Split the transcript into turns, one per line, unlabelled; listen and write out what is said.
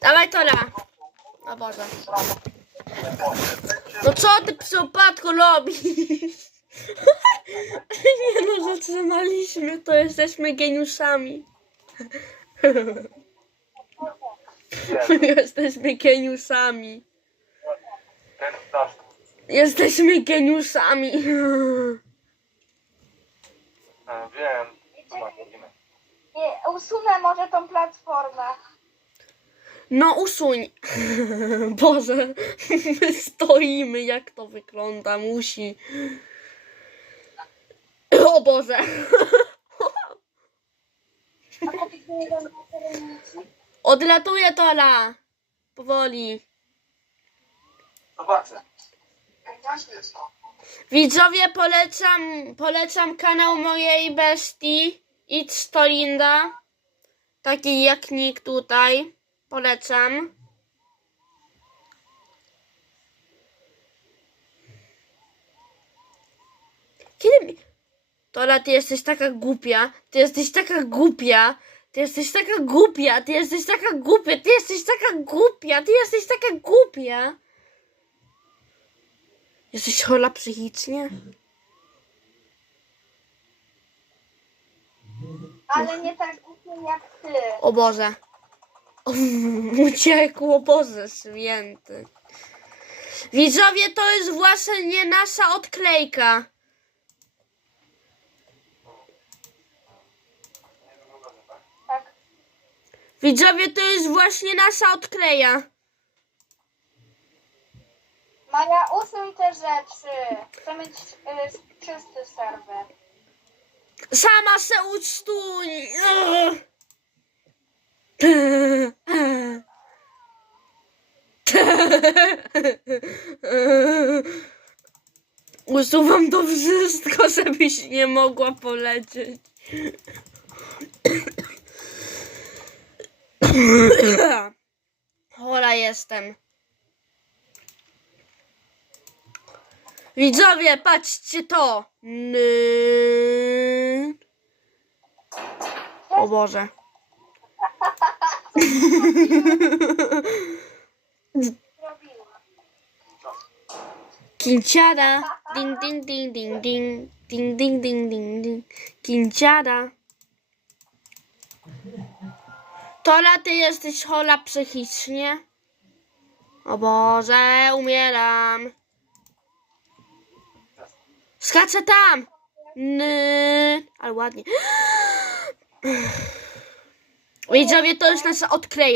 Dawaj Tola. O Boże. No co ty psychopatko robisz? Nie no, zatrzymaliśmy, to jesteśmy geniuszami. Jesteśmy geniuszami. Jesteśmy geniuszami.
Wiem.
Nie, usunę może tą platformę.
No usuń. Boże, my stoimy, jak to wygląda, musi. O Boże. Odlatuje Tola. Powoli.
Zobaczę.
Widzowie, polecam, polecam kanał mojej bestii. It's Tolinda. Taki jak nick tutaj. Polecam. Kiedy mi... Tola, ty jesteś taka głupia. Ty jesteś taka głupia. Ty jesteś taka głupia. Ty jesteś taka głupia. Ty jesteś taka głupia. Ty jesteś taka głupia. Jesteś chora psychicznie?
Ale nie tak głupio jak ty.
O Boże. Uciekł, o Boże święty. Widzowie, to jest właśnie nie nasza odklejka.
Tak.
Widzowie, to jest właśnie nasza odkleja.
Maja, usuń te rzeczy. Chcę mieć y, czysty serwer.
Sama se ucztuj. Usuwam to wszystko, żebyś nie mogła polecieć. Chora jestem. Widzowie, patrzcie to. Ny... O Boże. Kinciara. Ding, ding, ding, ding, ding. Ding, ding, ding, ding, ding. Kinciara. Tola, ty jesteś chora psychicznie? O Boże, umieram. Skaczę tam. Ny. Ale ładnie. Widzowie, to już nas odkleja.